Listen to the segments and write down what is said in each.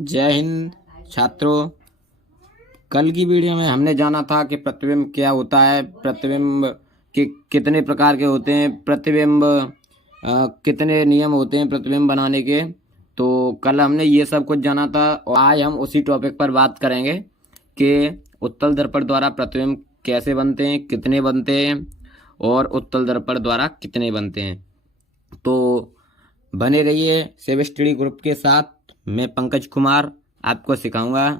जय हिंद छात्रों। कल की वीडियो में हमने जाना था कि प्रतिबिंब क्या होता है, प्रतिबिंब के कितने प्रकार के होते हैं, प्रतिबिंब कितने नियम होते हैं प्रतिबिंब बनाने के। तो कल हमने ये सब कुछ जाना था और आज हम उसी टॉपिक पर बात करेंगे कि उत्तल दर्पण द्वारा प्रतिबिंब कैसे बनते हैं, कितने बनते हैं और उत्तल दर्पण द्वारा कितने बनते हैं। तो बने रहिए सेव स्टडी ग्रुप के साथ। मैं पंकज कुमार आपको सिखाऊंगा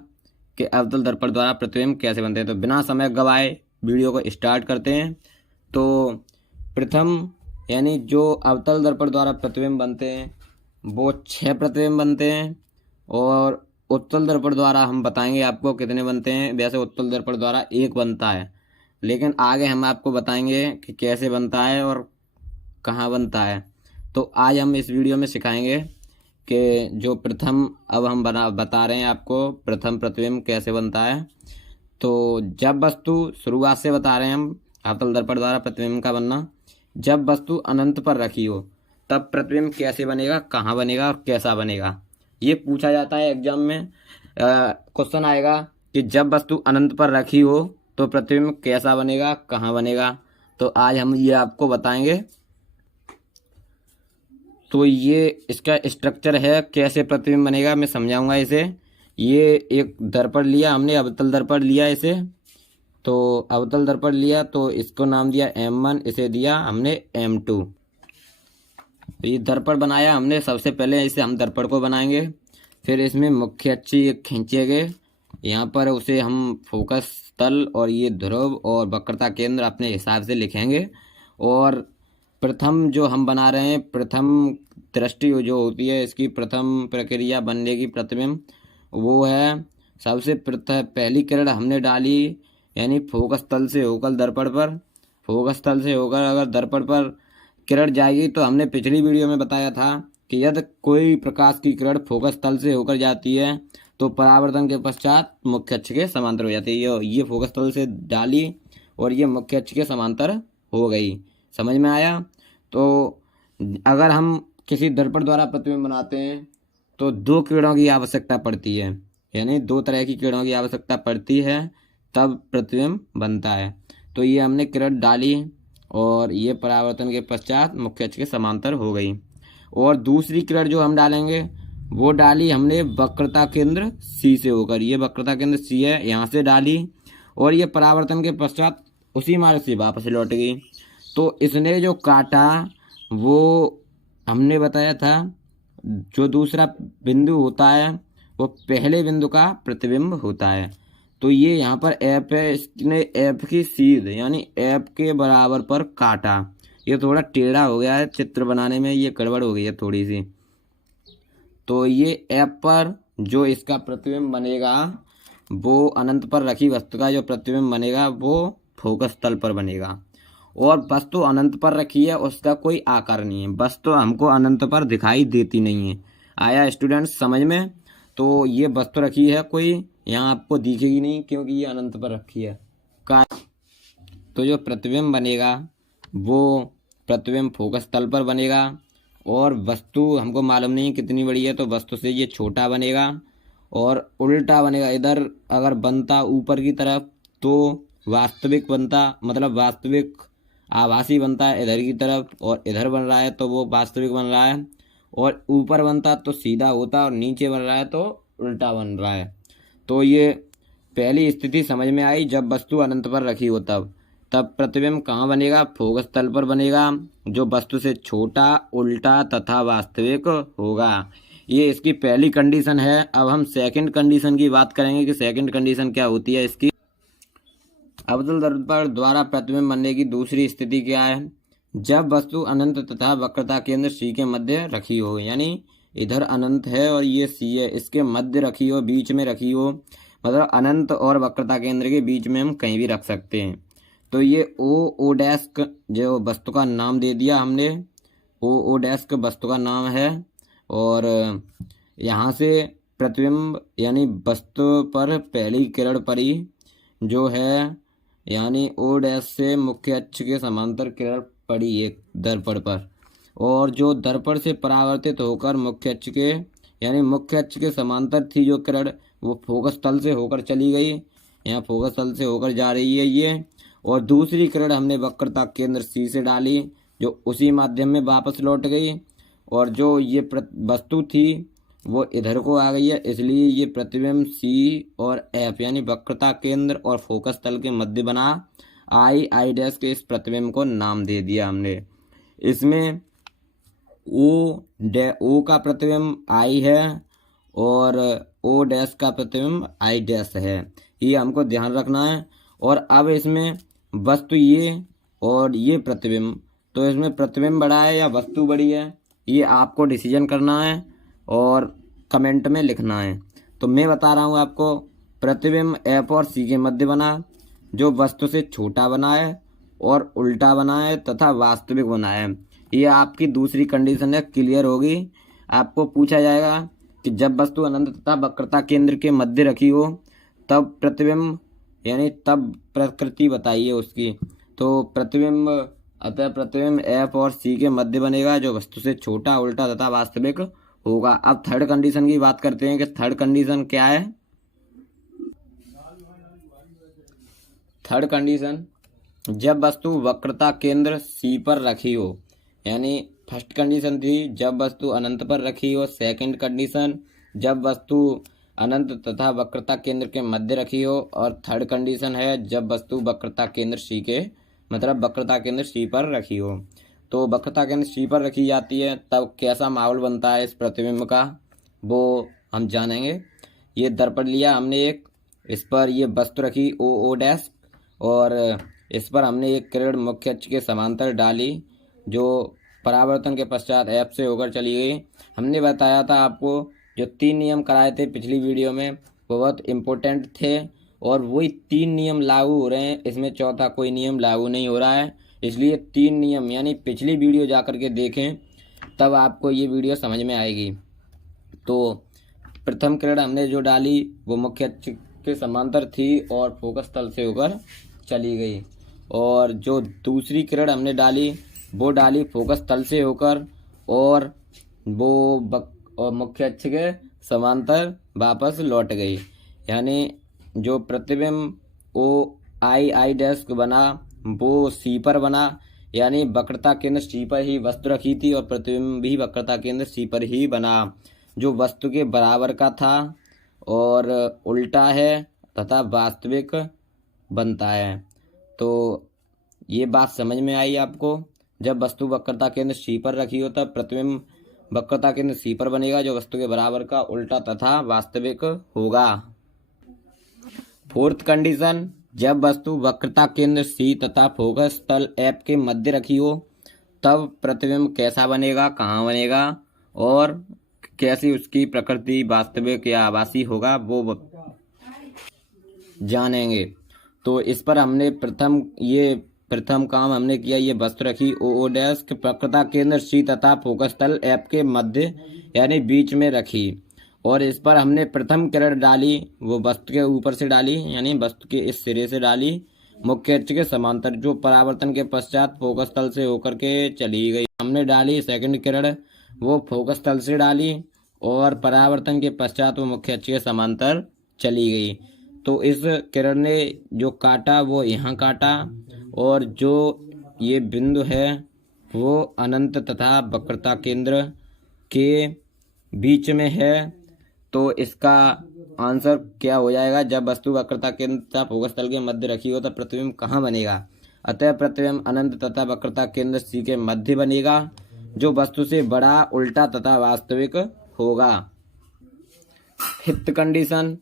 कि अवतल दर्पण द्वारा प्रतिबिंब कैसे बनते हैं। तो बिना समय गवाए वीडियो को स्टार्ट करते हैं। तो प्रथम यानी जो अवतल दर्पण द्वारा प्रतिबिंब बनते हैं वो 6 प्रतिबिंब बनते हैं और उत्तल दर्पण द्वारा हम बताएंगे आपको कितने बनते हैं। वैसे उत्तल दर्पण द्वारा 1 बनता है, लेकिन आगे हम आपको बताएंगे कि कैसे बनता है और कहाँ बनता है। तो आज हम इस वीडियो में सिखाएंगे कि जो प्रथम अब हम बता रहे हैं आपको प्रथम प्रतिबिंब कैसे बनता है। तो जब वस्तु शुरुआत से बता रहे हैं हम अवतल दर्पण द्वारा प्रतिबिंब का बनना, जब वस्तु अनंत पर रखी हो तब प्रतिबिंब कैसे बनेगा, कहाँ बनेगा और कैसा बनेगा, ये पूछा जाता है एग्जाम में। क्वेश्चन आएगा कि जब वस्तु अनंत पर रखी हो तो प्रतिबिंब कैसा बनेगा, कहाँ बनेगा। तो आज हम ये आपको बताएंगे। तो ये इसका स्ट्रक्चर है, कैसे प्रतिबिंब बनेगा मैं समझाऊंगा इसे। ये एक दर्पण लिया हमने, अवतल दर्पण लिया इसे। तो अवतल दर्पण लिया तो इसको नाम दिया M1, इसे दिया हमने M2। तो ये दर्पण बनाया हमने। सबसे पहले इसे हम दर्पण को बनाएंगे, फिर इसमें मुख्य अक्षी एक खींचेंगे। यहाँ पर उसे हम फोकस तल और ये ध्रुव और वक्रता केंद्र अपने हिसाब से लिखेंगे। और प्रथम जो हम बना रहे हैं, प्रथम दृष्टि जो होती है इसकी प्रथम प्रक्रिया बनने की प्रतिबिंब, वो है सबसे पहली किरण हमने डाली यानी फोकस तल से होकर दर्पण पर। फोकस तल से होकर अगर दर्पण पर किरण जाएगी तो हमने पिछली वीडियो में बताया था कि यदि कोई प्रकाश की किरण फोकस तल से होकर जाती है तो परावर्तन के पश्चात मुख्य अक्ष के समांतर हो जाती है। ये फोकस तल से डाली और ये मुख्य अक्ष के समांतर हो गई। समझ में आया। तो अगर हम किसी दर्पण द्वारा प्रतिबिंब बनाते हैं तो 2 किरणों की आवश्यकता पड़ती है, यानी 2 तरह की किरणों की आवश्यकता पड़ती है, तब प्रतिबिंब बनता है। तो ये हमने किरण डाली और ये परावर्तन के पश्चात मुख्य अक्ष के समांतर हो गई। और दूसरी किरण जो हम डालेंगे वो डाली हमने वक्रता केंद्र C से होकर। ये वक्रता केंद्र C है, यहाँ से डाली और ये परावर्तन के पश्चात उसी मार्ग से वापस लौट गई। तो इसने जो काटा वो हमने बताया था जो दूसरा बिंदु होता है वो पहले बिंदु का प्रतिबिंब होता है। तो ये यहाँ पर F है, इसने F की सीध यानी F के बराबर पर काटा। ये थोड़ा टेढ़ा हो गया है, चित्र बनाने में ये गड़बड़ हो गई है थोड़ी सी। तो ये F पर जो इसका प्रतिबिंब बनेगा वो अनंत पर रखी वस्तु का जो प्रतिबिंब बनेगा वो फोकस तल पर बनेगा। और वस्तु अनंत पर रखी है, उसका कोई आकार नहीं है, वस्तु हमको अनंत पर दिखाई देती नहीं है। आया स्टूडेंट्स समझ में। तो ये वस्तु रखी है कोई, यहाँ आपको दिखेगी नहीं क्योंकि ये अनंत पर रखी है का। तो जो प्रतिबिंब बनेगा वो प्रतिबिंब फोकस तल पर बनेगा और वस्तु हमको मालूम नहीं कितनी बड़ी है, तो वस्तु से ये छोटा बनेगा और उल्टा बनेगा। इधर अगर बनता ऊपर की तरफ तो वास्तविक बनता, मतलब वास्तविक आभासी बनता है इधर की तरफ, और इधर बन रहा है तो वो वास्तविक बन रहा है। और ऊपर बनता तो सीधा होता और नीचे बन रहा है तो उल्टा बन रहा है। तो ये पहली स्थिति समझ में आई जब वस्तु अनंत पर रखी हो तब प्रतिबिंब कहाँ बनेगा, फोकस तल पर बनेगा जो वस्तु से छोटा, उल्टा तथा वास्तविक होगा। ये इसकी पहली कंडीशन है। अब हम सेकंड कंडीशन की बात करेंगे कि सेकंड कंडीशन क्या होती है इसकी। अवतल दर्पण द्वारा प्रतिबिंब बनने की दूसरी स्थिति क्या है, जब वस्तु अनंत तथा वक्रता केंद्र C के मध्य रखी हो। यानी इधर अनंत है और ये C है, इसके मध्य रखी हो, बीच में रखी हो, मतलब अनंत और वक्रता केंद्र के बीच में हम कहीं भी रख सकते हैं। तो ये O डैश जो वस्तु का नाम दे दिया हमने, O डैश वस्तु का नाम है। और यहाँ से प्रतिबिंब यानी वस्तु पर पहली किरण पड़ी जो है, यानी O डैश से मुख्य अक्ष के समांतर किरण पड़ी एक दर्पण पर, और जो दर्पण से परावर्तित होकर मुख्य अक्ष के यानी मुख्य अक्ष के समांतर थी जो किरण, वो फोकस तल से होकर चली गई, यहाँ फोकस तल से होकर जा रही है ये। और दूसरी किरण हमने वक्रता केंद्र सी से डाली जो उसी माध्यम में वापस लौट गई, और जो ये वस्तु थी वो इधर को आ गई है, इसलिए ये प्रतिबिंब सी और एफ यानी वक्रता केंद्र और फोकस तल के मध्य बना। आई डैश के इस प्रतिबिंब को नाम दे दिया हमने। इसमें ओ का प्रतिबिंब आई है और ओ डैश का प्रतिबिंब आई डैश है, ये हमको ध्यान रखना है। और अब इसमें वस्तु ये और ये प्रतिबिंब, तो इसमें प्रतिबिंब बड़ा है या वस्तु बड़ी है, ये आपको डिसीजन करना है और कमेंट में लिखना है। तो मैं बता रहा हूँ आपको, प्रतिबिंब एफ और सी के मध्य बना, जो वस्तु से छोटा बना है और उल्टा बना है तथा वास्तविक बना है। ये आपकी दूसरी कंडीशन है, क्लियर होगी। आपको पूछा जाएगा कि जब वस्तु अनंत तथा वक्रता केंद्र के मध्य रखी हो तब प्रतिबिंब यानी तब प्रकृति बताइए उसकी। तो प्रतिबिंब अतः प्रतिबिंब एफ और सी के मध्य बनेगा जो वस्तु से छोटा, उल्टा तथा वास्तविक होगा। अब थर्ड कंडीशन की बात करते हैं कि थर्ड कंडीशन क्या है। थर्ड कंडीशन, जब वस्तु वक्रता केंद्र सी पर रखी हो, यानी फर्स्ट कंडीशन थी जब वस्तु अनंत पर रखी हो, सेकंड कंडीशन जब वस्तु अनंत तथा वक्रता केंद्र के मध्य रखी हो, और थर्ड कंडीशन है जब वस्तु वक्रता केंद्र सी के मतलब वक्रता केंद्र सी पर रखी हो। तो वक्रता केंद्र सी पर रखी जाती है तब कैसा माहौल बनता है इस प्रतिबिंब का, वो हम जानेंगे। ये दर्पण लिया हमने एक, इस पर ये वस्तु रखी ओ डैश, और इस पर हमने एक किरण मुख्य अक्ष के समांतर डाली जो परावर्तन के पश्चात एफ से होकर चली गई। हमने बताया था आपको जो 3 नियम कराए थे पिछली वीडियो में, वो बहुत इम्पोर्टेंट थे और वही 3 नियम लागू हो रहे हैं, इसमें चौथा कोई नियम लागू नहीं हो रहा है। इसलिए 3 नियम यानी पिछली वीडियो जा कर के देखें तब आपको ये वीडियो समझ में आएगी। तो प्रथम किरण हमने जो डाली वो मुख्य अक्ष के समांतर थी और फोकस तल से होकर चली गई, और जो दूसरी किरण हमने डाली वो डाली फोकस तल से होकर और वो और मुख्य अक्ष के समांतर वापस लौट गई। यानी जो प्रतिबिंब ओ आई डैश बना वो सी पर बना, यानी वक्रता केंद्र सी पर ही वस्तु रखी थी और प्रतिबिंब भी वक्रता केंद्र सी पर ही बना, जो वस्तु के बराबर का था और उल्टा है तथा वास्तविक बनता है। तो ये बात समझ में आई आपको। जब वस्तु वक्रता केंद्र सी पर रखी हो तब प्रतिबिंब वक्रता केंद्र सी पर बनेगा जो वस्तु के बराबर का, उल्टा तथा वास्तविक होगा। फोर्थ कंडीशन, जब वस्तु वक्रता केंद्र सी तथा फोकस तल एफ के मध्य रखी हो तब प्रतिबिंब कैसा बनेगा, कहाँ बनेगा और कैसी उसकी प्रकृति, वास्तविक या आभासी होगा, वो जानेंगे। तो इस पर हमने प्रथम काम हमने किया, ये वस्तु रखी ओ डैश के वक्रता केंद्र सी तथा फोकस तल एफ के मध्य यानी बीच में रखी, और इस पर हमने प्रथम किरण डाली वो वस्तु के ऊपर से डाली यानी वस्तु के इस सिरे से डाली मुख्य अक्ष के समांतर, जो परावर्तन के पश्चात फोकस तल से होकर के चली गई। हमने डाली सेकंड किरण वो फोकस तल से डाली और परावर्तन के पश्चात वो मुख्य अक्ष के समांतर चली गई। तो इस किरण ने जो काटा वो यहाँ काटा, और जो ये बिंदु है वो अनंत तथा वक्रता केंद्र के बीच में है। तो इसका आंसर क्या हो जाएगा, जब वस्तु वक्रता केंद्र तथा फोकस तल के मध्य रखी हो तब प्रतिबिंब कहाँ बनेगा, अतः प्रतिबिंब अनंत तथा वक्रता केंद्र सी के मध्य बनेगा जो वस्तु से बड़ा, उल्टा तथा वास्तविक होगा। फिफ्थ कंडीशन,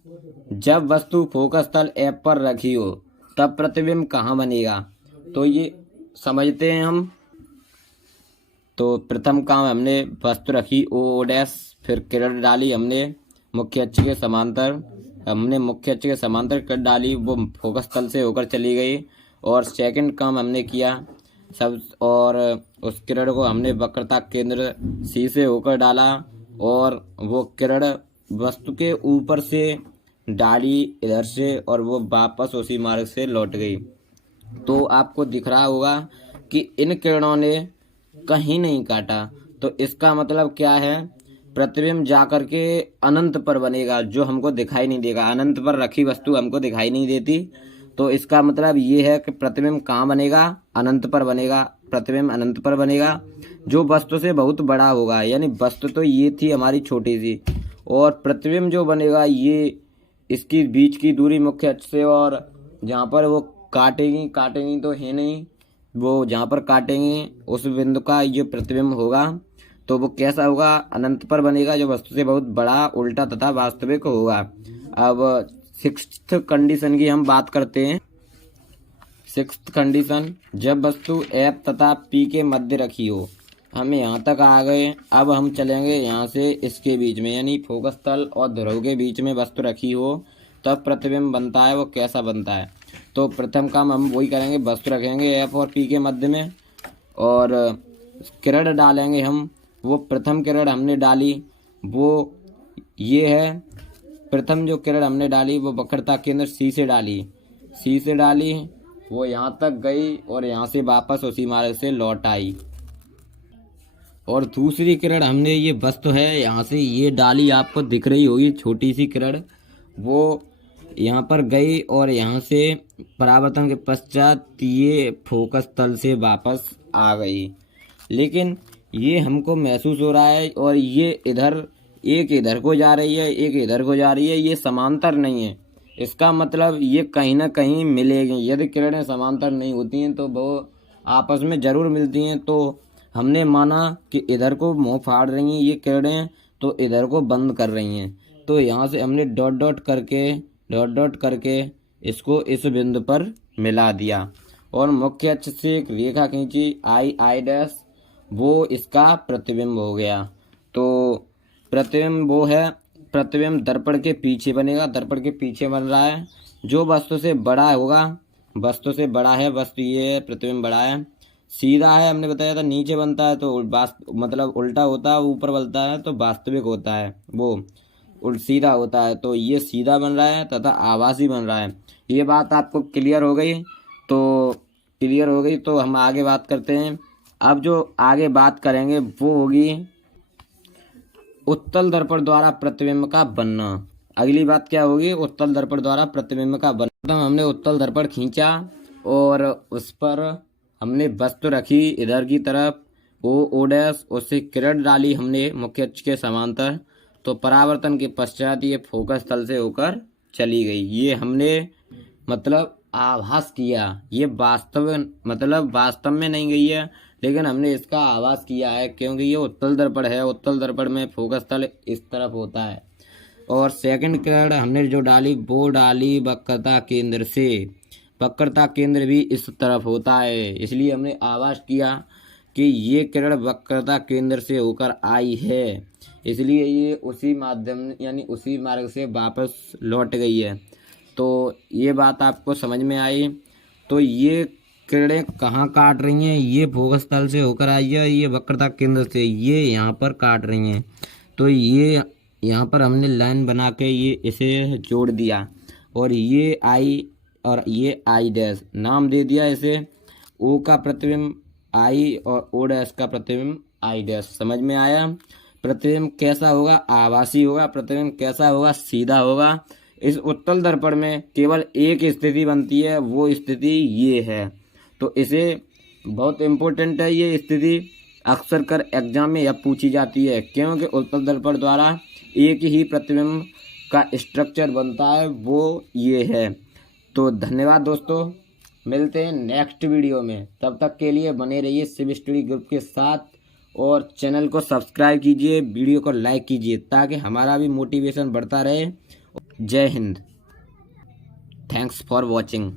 जब वस्तु फोकस तल एफ पर रखी हो तब प्रतिबिंब कहाँ बनेगा, तो ये समझते हैं हम। तो प्रथम काम हमने वस्तु रखी ओ डैश, फिर किरण डाली हमने मुख्य अक्ष के समांतर, हमने मुख्य अक्ष के समांतर किरण डाली वो फोकस तल से होकर चली गई, और सेकंड काम हमने किया और उस किरण को हमने वक्रता केंद्र सी से होकर डाला और वो किरण वस्तु के ऊपर से डाली इधर से और वो वापस उसी मार्ग से लौट गई। तो आपको दिख रहा होगा कि इन किरणों ने कहीं नहीं काटा। तो इसका मतलब क्या है प्रतिबिंब जा करके अनंत पर बनेगा, जो हमको दिखाई नहीं देगा। अनंत पर रखी वस्तु हमको दिखाई नहीं देती, तो इसका मतलब ये है कि प्रतिबिंब कहाँ बनेगा, अनंत पर बनेगा। प्रतिबिंब अनंत पर बनेगा जो वस्तु से बहुत बड़ा होगा, यानी वस्तु तो ये थी हमारी छोटी सी, और प्रतिबिंब जो बनेगा ये इसकी बीच की दूरी मुख्य अक्ष से, और जहाँ पर वो काटेंगी तो है नहीं, वो जहाँ पर काटेंगी उस बिंदु का ये प्रतिबिंब होगा। तो वो कैसा होगा, अनंत पर बनेगा, जो वस्तु से बहुत बड़ा, उल्टा तथा वास्तविक होगा। अब सिक्स्थ कंडीशन की हम बात करते हैं। सिक्स्थ कंडीशन, जब वस्तु एफ तथा पी के मध्य रखी हो। हम यहाँ तक आ गए, अब हम चलेंगे यहाँ से इसके बीच में, यानी फोकस तल और ध्रुव के बीच में वस्तु रखी हो तब प्रतिबिंब बनता है। वो कैसा बनता है, तो प्रथम काम हम वही करेंगे, वस्तु रखेंगे एफ और पी के मध्य में और किरण डालेंगे हम। वो प्रथम किरण हमने डाली, वो ये है प्रथम जो किरण हमने डाली, वो वक्रता केंद्र सी से डाली, वो यहाँ तक गई और यहाँ से वापस उसी मार्ग से लौट आई। और दूसरी किरण हमने, ये वस्तु है यहाँ से ये डाली, आपको दिख रही होगी छोटी सी किरण, वो यहाँ पर गई और यहाँ से परावर्तन के पश्चात ये फोकस तल से वापस आ गई। लेकिन ये हमको महसूस हो रहा है, और ये इधर एक इधर को जा रही है, एक इधर को जा रही है, ये समांतर नहीं है। इसका मतलब ये कहीं ना कहीं मिलेगी। यदि किरणें समांतर नहीं होती हैं तो वो आपस में जरूर मिलती हैं। तो हमने माना कि इधर को मुंह फाड़ रही हैं ये किरणें, तो इधर को बंद कर रही हैं। तो यहाँ से हमने डॉट डॉट करके इसको इस बिंदु पर मिला दिया और मुख्य अक्ष से एक रेखा खींची आई डैश, वो इसका प्रतिबिंब हो गया। तो प्रतिबिंब वो है, प्रतिबिंब दर्पण के पीछे बनेगा, दर्पण के पीछे बन रहा है। जो वस्तु से बड़ा होगा, वस्तु से बड़ा है, वस्तु ये है, प्रतिबिंब बड़ा है, सीधा है, हमने बताया था नीचे बनता है तो मतलब उल्टा होता है, ऊपर बनता है तो वास्तविक होता है, वो सीधा होता है। तो ये सीधा बन रहा है तथा आभासी बन रहा है। ये बात आपको क्लियर हो गई? तो हम आगे बात करते हैं। अब जो आगे बात करेंगे वो होगी उत्तल दर्पण द्वारा प्रतिबिंब का बनना। अगली बात क्या होगी, उत्तल दर्पण द्वारा प्रतिबिंब का बनना। तो हमने उत्तल दर्पण खींचा और उस पर हमने वस्तु रखी इधर की तरफ, ओ डैश, उससे किरण डाली हमने मुख्य अक्ष के समांतर। तो परावर्तन के पश्चात ये फोकस तल से होकर चली गई। ये हमने मतलब आभास किया, ये वास्तव में नहीं गई है, लेकिन हमने इसका आभास किया है क्योंकि ये उत्तल दर्पण है। उत्तल दर्पण में फोकस तल इस तरफ होता है। और सेकंड किरण हमने जो डाली वो डाली वक्रता केंद्र से, वक्रता केंद्र भी इस तरफ होता है, इसलिए हमने आभास किया कि ये किरण वक्रता केंद्र से होकर आई है, इसलिए ये उसी माध्यम यानी उसी मार्ग से वापस लौट गई है। तो ये बात आपको समझ में आई। तो ये किरणें कहाँ काट रही हैं, ये फोकस तल से होकर आई है, ये वक्रता केंद्र से ये यहाँ पर काट रही हैं। तो ये यहाँ पर हमने लाइन बना के ये इसे जोड़ दिया और ये आई और ये आई डैश नाम दे दिया इसे। ओ का प्रतिबिंब आई और ओ डैश का प्रतिबिंब आई डैश। समझ में आया? प्रतिबिंब कैसा होगा, आभासी होगा। प्रतिबिंब कैसा होगा, सीधा होगा। इस उत्तल दर्पण में केवल एक स्थिति बनती है, वो स्थिति ये है। तो इसे बहुत इम्पोर्टेंट है ये स्थिति, अक्सर कर एग्जाम में यह पूछी जाती है क्योंकि उत्तल दर्पण द्वारा एक ही प्रतिबिंब का स्ट्रक्चर बनता है, वो ये है। तो धन्यवाद दोस्तों, मिलते हैं नेक्स्ट वीडियो में। तब तक के लिए बने रहिए शिव स्टडी ग्रुप के साथ और चैनल को सब्सक्राइब कीजिए, वीडियो को लाइक कीजिए ताकि हमारा भी मोटिवेशन बढ़ता रहे। जय हिंद। Thanks for watching.